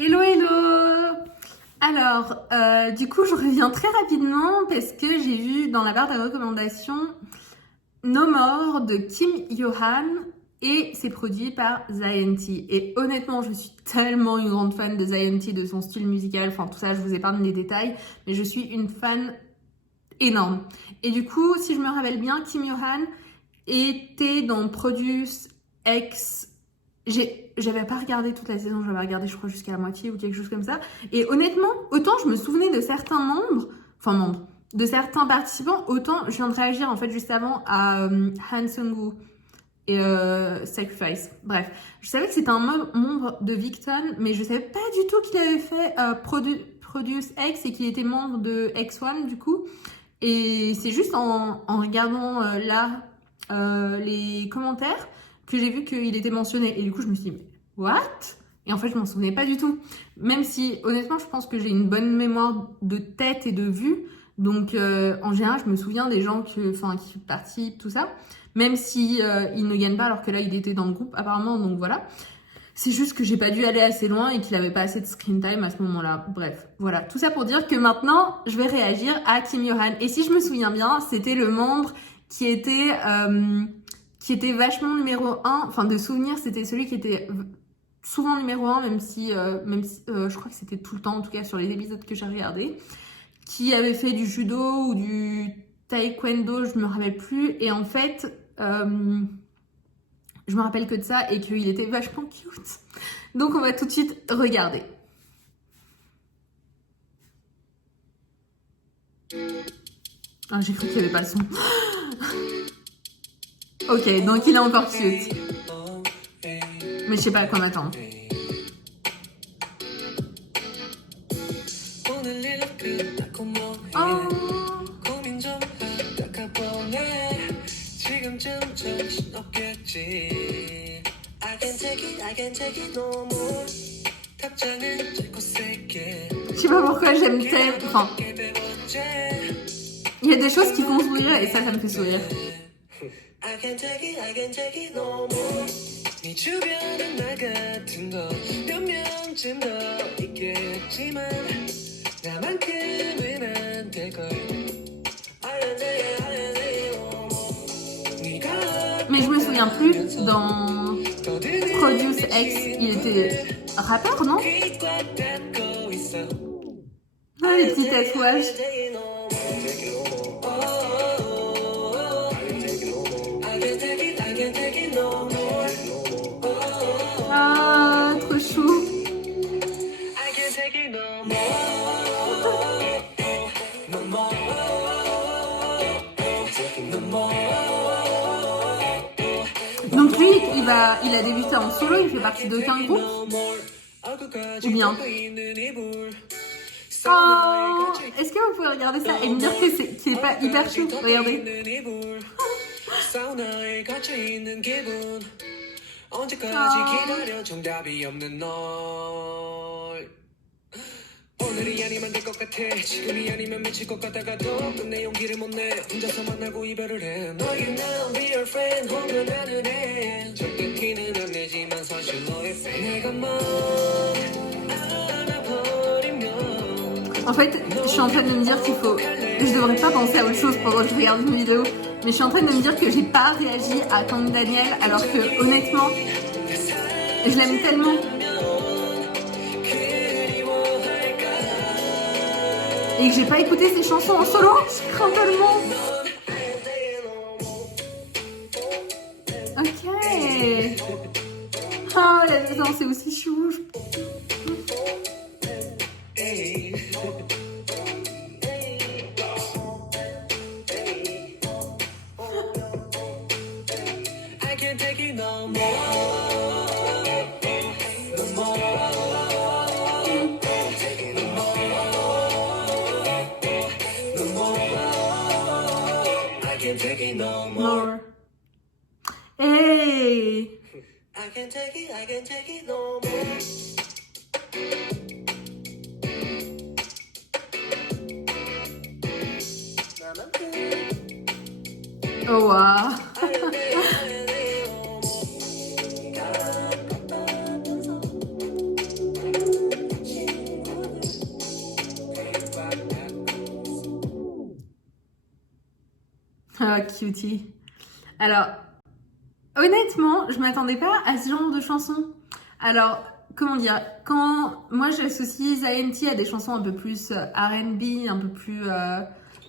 Hello, hello! Alors, du coup, je reviens très rapidement parce que j'ai vu dans la barre des recommandations No More de Kim Yohan et c'est produit par Zayn-T. Et honnêtement, je suis tellement une grande fan de Zayn-T, de son style musical, enfin tout ça, je vous épargne les détails, mais je suis une fan énorme. Et du coup, si je me rappelle bien, Kim Yohan était dans Produce X. J'avais pas regardé toute la saison, j'avais regardé je crois jusqu'à la moitié ou quelque chose comme ça. Et honnêtement, autant je me souvenais de certains membres, de certains participants, autant je viens de réagir en fait juste avant à Han Sung-woo et Sacrifice. Bref, je savais que c'était un membre de Victon, mais je savais pas du tout qu'il avait fait Produce X et qu'il était membre de X1 du coup. Et c'est juste en regardant les commentaires que j'ai vu qu'il était mentionné. Et du coup, je me suis dit, mais what? Et en fait, je m'en souvenais pas du tout. Même si, honnêtement, je pense que j'ai une bonne mémoire de tête et de vue. Donc, en général, je me souviens des gens qui participent, tout ça. Même si ils ne gagnent pas, alors que là, il était dans le groupe, apparemment. Donc, voilà. C'est juste que j'ai pas dû aller assez loin et qu'il avait pas assez de screen time à ce moment-là. Bref, voilà. Tout ça pour dire que maintenant, je vais réagir à Kim Yohan. Et si je me souviens bien, c'était le membre qui était vachement numéro 1. Enfin, de souvenir, c'était celui qui était souvent numéro 1, même si je crois que c'était tout le temps, en tout cas sur les épisodes que j'ai regardés. Qui avait fait du judo ou du taekwondo, je me rappelle plus. Et en fait... je me rappelle que de ça et qu'il était vachement cute. Donc on va tout de suite regarder. Ah, j'ai cru qu'il n'y avait pas le son. Ok, donc il est encore cute. Mais je sais pas à quoi m'attendre. Oh. Je sais pas pourquoi j'aime tellement. Enfin, il y a des choses qui font sourire et ça me fait sourire. Mais je me souviens plus dans Produce X, il était rappeur, non? Ah, les petits tatouages. Ah, trop chou. Donc lui, il a débuté en solo, il fait partie d'aucun groupe? Ou bien? Oh, est-ce que vous pouvez regarder ça et me dire qu'il est pas hyper chou? Regardez. 오늘이 아니면 될 것 같아 지금이 아니면 미칠 것 같다가도 끝내 용기를 못 내 혼자서 만나고 이별을 해 너희 난 real friend 혹은 나는 해 절대 티는 안 내지만 사실 너의 fan 내가 뭘 알아버리면 En fait, je suis en train de me dire qu'il faut... Je devrais pas penser à autre chose pendant que je regarde une vidéo, mais je suis en train de me dire que j'ai pas réagi à Kang Daniel alors que honnêtement, je l'aime tellement. Et que j'ai pas écouté ses chansons en solo, je crains tellement. Ok. Oh, la danse c'est aussi chou. More. Hey. I can't take it no more. Oh wow. Ah, cutie. Alors, honnêtement, je m'attendais pas à ce genre de chanson. Alors, comment dire, quand moi j'associe Zion T à des chansons un peu plus R&B, un peu plus,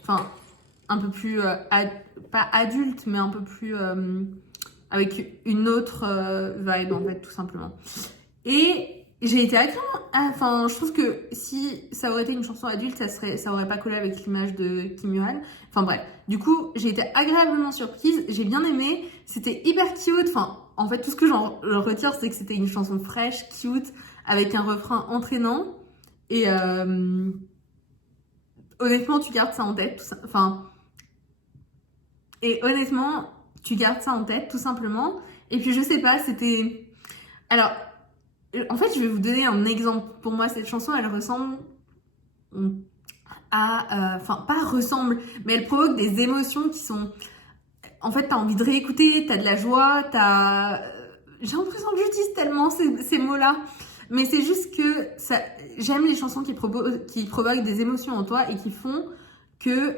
enfin, un peu plus, pas adulte, mais un peu plus avec une autre vibe en fait, tout simplement. Et j'ai été agréablement, enfin, je trouve que si ça aurait été une chanson adulte, ça aurait pas collé avec l'image de Kim Yohan. Enfin bref, du coup, j'ai été agréablement surprise, j'ai bien aimé, c'était hyper cute. Enfin, en fait, tout ce que j'en retire, c'est que c'était une chanson fraîche, cute, avec un refrain entraînant. Et honnêtement, tu gardes ça en tête. Enfin, et honnêtement, tu gardes ça en tête, tout simplement. Et puis, je sais pas, c'était. Alors, en fait, je vais vous donner un exemple. Pour moi, cette chanson, elle ressemble à. Enfin, pas ressemble, mais elle provoque des émotions qui sont. En fait, t'as envie de réécouter, t'as de la joie, t'as. J'ai l'impression que j'utilise tellement ces mots-là. Mais c'est juste que ça... j'aime les chansons qui provoquent des émotions en toi et qui font que.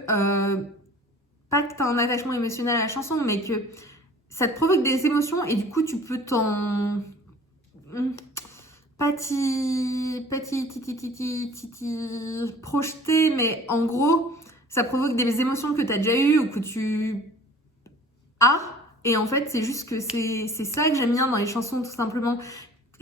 Pas que t'as un attachement émotionnel à la chanson, mais que ça te provoque des émotions et du coup, tu peux t'en. Titi, projeté, mais en gros, ça provoque des émotions que tu as déjà eues ou que tu as. Et en fait, c'est juste que c'est ça que j'aime bien dans les chansons, tout simplement. Que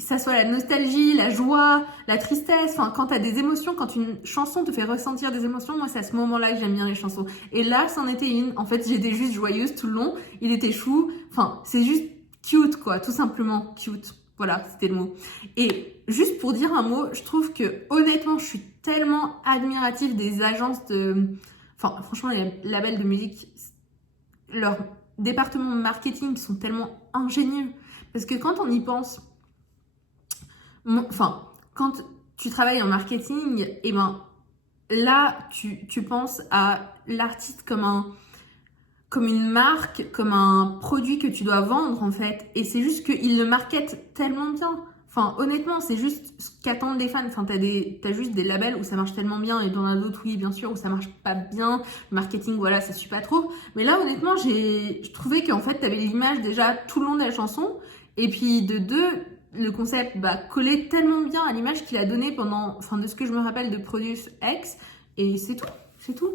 ça soit la nostalgie, la joie, la tristesse, enfin, quand tu as des émotions, quand une chanson te fait ressentir des émotions, moi, c'est à ce moment-là que j'aime bien les chansons. Et là, c'en était une. En fait, j'étais juste joyeuse tout le long. Il était chou. Enfin, c'est juste cute, quoi, tout simplement cute. Voilà, c'était le mot. Et juste pour dire un mot, je trouve que honnêtement, je suis tellement admirative des agences de... Enfin, franchement, les labels de musique, leurs départements de marketing sont tellement ingénieux. Parce que quand on y pense, enfin, quand tu travailles en marketing, et ben là, tu penses à l'artiste comme une marque, comme un produit que tu dois vendre en fait. Et c'est juste qu'ils le marketent tellement bien. Enfin, honnêtement, c'est juste ce qu'attendent les fans. Enfin, t'as juste des labels où ça marche tellement bien et dans as d'autres, oui, bien sûr, où ça marche pas bien. Le marketing, voilà, ça suit pas trop. Mais là, honnêtement, je trouvais qu'en fait, t'avais l'image déjà tout le long de la chanson. Et puis, de deux, le concept collait tellement bien à l'image qu'il a donné pendant, enfin, de ce que je me rappelle de Produce X. Et c'est tout, c'est tout.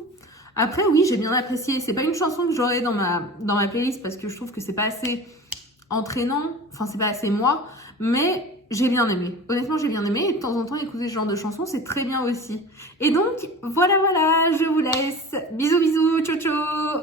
Après, oui, j'ai bien apprécié. C'est pas une chanson que j'aurais dans ma playlist parce que je trouve que c'est pas assez entraînant. Enfin, c'est pas assez moi. Mais j'ai bien aimé. Honnêtement, j'ai bien aimé. Et de temps en temps, écouter ce genre de chanson, c'est très bien aussi. Et donc, voilà, je vous laisse. Bisous, bisous, ciao, ciao.